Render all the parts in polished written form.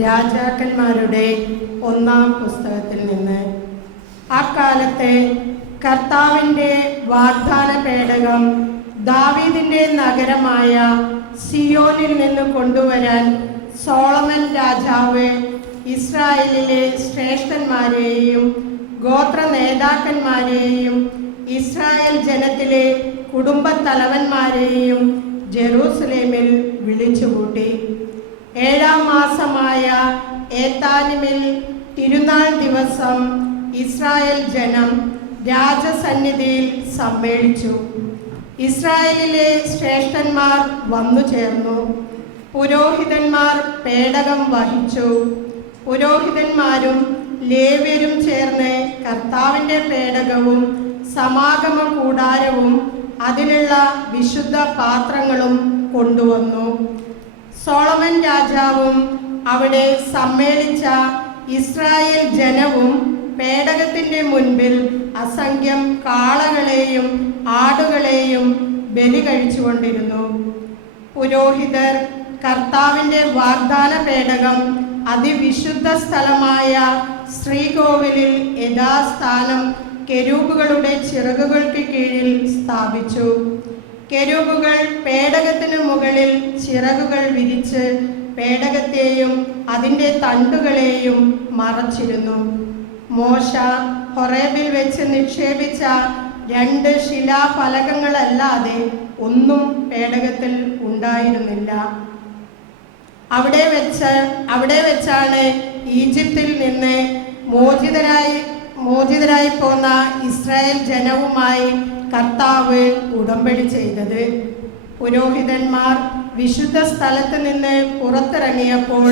രാജാക്കന്മാരുടെ 1-ാം പുസ്തകത്തിൽ നിന്ന്. അക്കാലത്തെ കർത്താവിൻ്റെ വാഗ്ദാന പേടകം ദാവീദിൻ്റെ നഗരമായ സിയോനിൽ നിന്ന് കൊണ്ടുവരാൻ സോളമൻ രാജാവ് ഇസ്രായേലിലെ ശ്രേഷ്ഠന്മാരെയും ഗോത്ര നേതാക്കന്മാരെയും ഇസ്രായേൽ ജനത്തിലെ കുടുംബത്തലവന്മാരെയും ജെറൂസലേമിൽ വിളിച്ചുകൂട്ടി. 7-ാം മാസമായ ഏത്താനിമിൽ തിരുനാൾ ദിവസം ഇസ്രായേൽ ജനം രാജസന്നിധിയിൽ സമ്മേളിച്ചു. ഇസ്രായേലിലെ ശ്രേഷ്ഠന്മാർ വന്നു ചേർന്നു. പുരോഹിതന്മാർ പേടകം വഹിച്ചു. പുരോഹിതന്മാരും ലേവ്യരും ചേർന്ന് കർത്താവിൻ്റെ പേടകവും സമാഗമ കൂടാരവും അതിലുള്ള വിശുദ്ധ പാത്രങ്ങളും കൊണ്ടുവന്നു. സോളമൻ രാജാവും അവിടെ സമ്മേളിച്ച ഇസ്രായേൽ ജനവും പേടകത്തിൻ്റെ മുൻപിൽ അസംഖ്യം കാളകളെയും ആടുകളെയും ബലി കഴിച്ചുകൊണ്ടിരുന്നു. പുരോഹിതർ കർത്താവിൻ്റെ വാഗ്ദാന പേടകം അതിവിശുദ്ധ സ്ഥലമായ ശ്രീകോവിലിൽ യഥാസ്ഥാനം കെരൂബുകളുടെ ചിറകുകൾക്ക് കീഴിൽ സ്ഥാപിച്ചു. കെരൂബുകൾ പേടകത്തിന് മുകളിൽ ചിറകുകൾ വിരിച്ച് പേടകത്തെയും അതിൻ്റെ തണ്ടുകളെയും മറച്ചിരുന്നു. മോശ ഹൊറേബിൽ വെച്ച് നിക്ഷേപിച്ച 2 ശിലാഫലകങ്ങളല്ലാതെ ഒന്നും പേടകത്തിൽ ഉണ്ടായിരുന്നില്ല. അവിടെ വെച്ചാണ് ഈജിപ്തിൽ നിന്ന് മോചിതരായി പോന്ന ഇസ്രായേൽ ജനവുമായി കർത്താവ് ഉടമ്പടി ചെയ്തത്. പുരോഹിതന്മാർ വിശുദ്ധ സ്ഥലത്ത് നിന്ന് പുറത്തിറങ്ങിയപ്പോൾ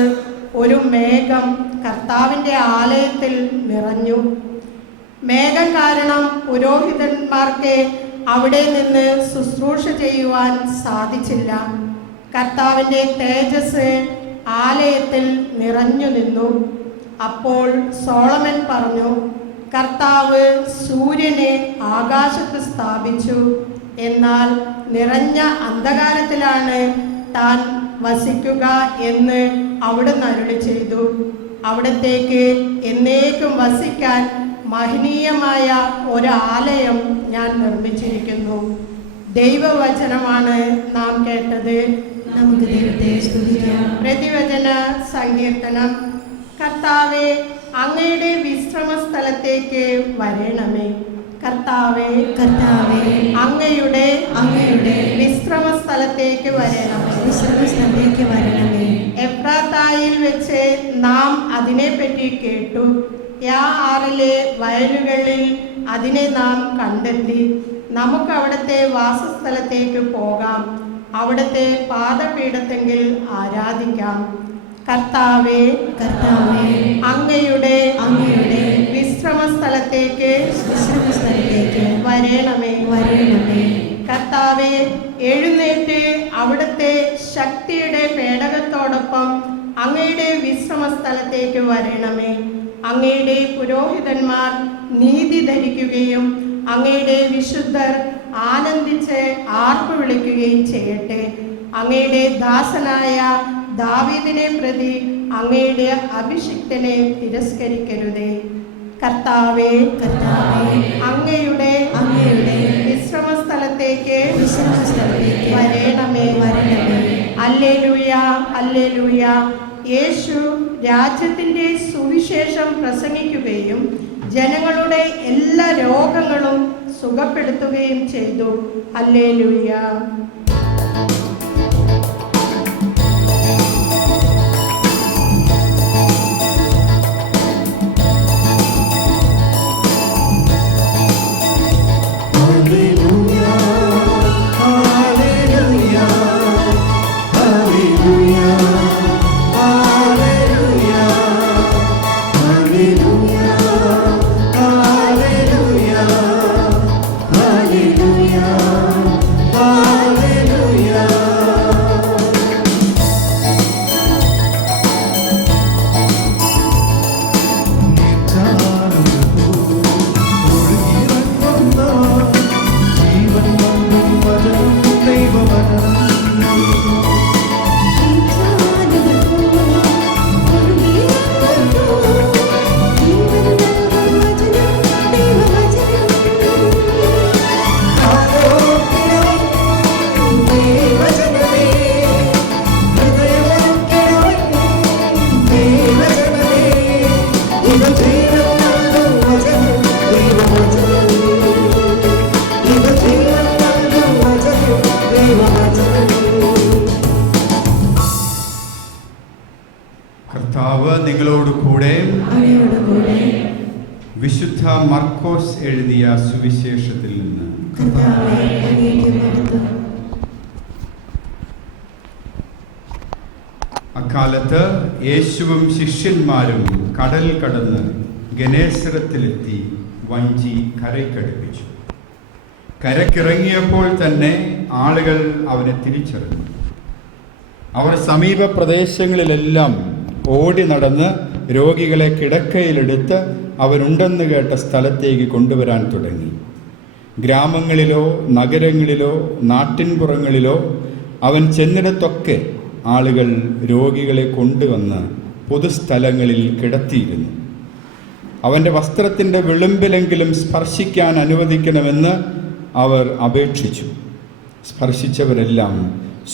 ഒരു മേഘം കർത്താവിൻ്റെ ആലയത്തിൽ നിറഞ്ഞു. മേഘം കാരണം പുരോഹിതന്മാർക്ക് അവിടെ നിന്ന് ശുശ്രൂഷ ചെയ്യുവാൻ സാധിച്ചില്ല. കർത്താവിൻ്റെ തേജസ് ആലയത്തിൽ നിറഞ്ഞു നിന്നു. അപ്പോൾ സോളമൻ പറഞ്ഞു, കർത്താവ് സൂര്യനെ ആകാശത്ത് സ്ഥാപിച്ചു, എന്നാൽ നിറഞ്ഞ അന്ധകാരത്തിലാണ് താൻ വസിക്കുക എന്ന് അവിടുന്ന് അരുളി ചെയ്തു. അവിടത്തേക്ക് എന്നേക്കും വസിക്കാൻ മഹനീയമായ ഒരാലയം ഞാൻ നിർമ്മിച്ചിരിക്കുന്നു. ദൈവവചനമാണ് നാം കേട്ടത്. നമുക്ക് ദൈവത്തെ സ്തുതിക്കാം. പ്രതിവചന സങ്കീർത്തനം. കർത്താവേ, അങ്ങയുടെ വിശ്രമ സ്ഥലത്തേക്ക് വരണമേ. കർത്താവേ, കർത്താവേ, അങ്ങയുടെ വിശ്രമ സ്ഥലത്തേക്ക് വരണമേ. വിശ്രമസ്ഥലത്തേക്ക് വരണമേ. എഫ്രാത്തായിൽ വെച്ച് നാം അതിനെപ്പറ്റി കേട്ടു. യാആറിലെ വയലുകളിൽ അതിനെ നാം കണ്ടെത്തി. നമുക്ക് അവിടുത്തെ വാസസ്ഥലത്തേക്ക് പോകാം, അവിടുത്തെ പാദപീഠത്തെങ്കിൽ ആരാധിക്കാം. കർത്താവേ, കർത്താവേ, അങ്ങയുടെ വിശ്രമ സ്ഥലത്തേക്ക് വരണമേ. കർത്താവേ, എഴുന്നേറ്റ് അവിടുത്തെ ശക്തിയുടെ പേടകത്തോടൊപ്പം അങ്ങയുടെ വിശ്രമ സ്ഥലത്തേക്ക് വരണമേ. അങ്ങയുടെ പുരോഹിതന്മാർ നീതി ധരിക്കുകയും അങ്ങയുടെ വിശുദ്ധർ ആനന്ദിച്ച് ആർപ്പ് വിളിക്കുകയും ചെയ്യട്ടെ. അങ്ങയുടെ ദാസനായ ദാവീദിനെ പ്രതി അങ്ങയുടെ അഭിഷിക്തനെ തിരസ്കരിക്കരുതേ. കർത്താവേ, അങ്ങയുടെ വിശ്രമ സ്ഥലത്തേക്ക് വരണമേ. Hallelujah, hallelujah. യേശു രാജ്യത്തിൻ്റെ സുവിശേഷം പ്രസംഗിക്കുകയും ജനങ്ങളുടെ എല്ലാ രോഗങ്ങളും സുഖപ്പെടുത്തുകയും ചെയ്തു. ഹല്ലേലൂയ. Hallelujah. കർത്താവ് നിങ്ങളോട് കൂടെ. അങ്ങയോടുകൂടെ. വിശുദ്ധ മർക്കോസ് എഴുതിയ സുവിശേഷത്തിൽ നിന്ന്. കർത്താവേ, അങ്ങേക്ക് മഹത്വം. അക്കാലത്ത് യേശുവും ശിഷ്യന്മാരും കടൽ കടന്ന് ഗനേസറത്തിലെത്തി വഞ്ചി കരയ്ക്കടുപ്പിച്ചു. കരക്കിറങ്ങിയപ്പോൾ തന്നെ ആളുകൾ അവനെ തിരിച്ചറിഞ്ഞു. അവർ സമീപ പ്രദേശങ്ങളിലെല്ലാം ഓടി നടന്ന് രോഗികളെ കിടക്കയിലെടുത്ത് അവരുണ്ടെന്ന് കേട്ട സ്ഥലത്തേക്ക് കൊണ്ടുവരാൻ തുടങ്ങി. ഗ്രാമങ്ങളിലോ നഗരങ്ങളിലോ നാട്ടിൻപുറങ്ങളിലോ അവൻ ചെന്നിടത്തൊക്കെ ആളുകൾ രോഗികളെ കൊണ്ടുവന്ന് പൊതുസ്ഥലങ്ങളിൽ കിടത്തിയിരുന്നു. അവൻ്റെ വസ്ത്രത്തിൻ്റെ വിളിമ്പിലെങ്കിലും സ്പർശിക്കാൻ അനുവദിക്കണമെന്ന് അവർ അപേക്ഷിച്ചു. സ്പർശിച്ചവരെല്ലാം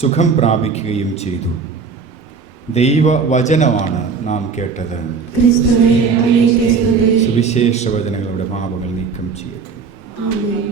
സുഖം പ്രാപിക്കുകയും ചെയ്തു. ദൈവവചനമാണ് നാം കേട്ടത്. ക്രിസ്തുവേ, അങ്ങേക്ക് സ്തുതി. സുവിശേഷ വചനങ്ങളുടെ പാപങ്ങൾ നീക്കം ചെയ്യട്ടെ. ആമേൻ.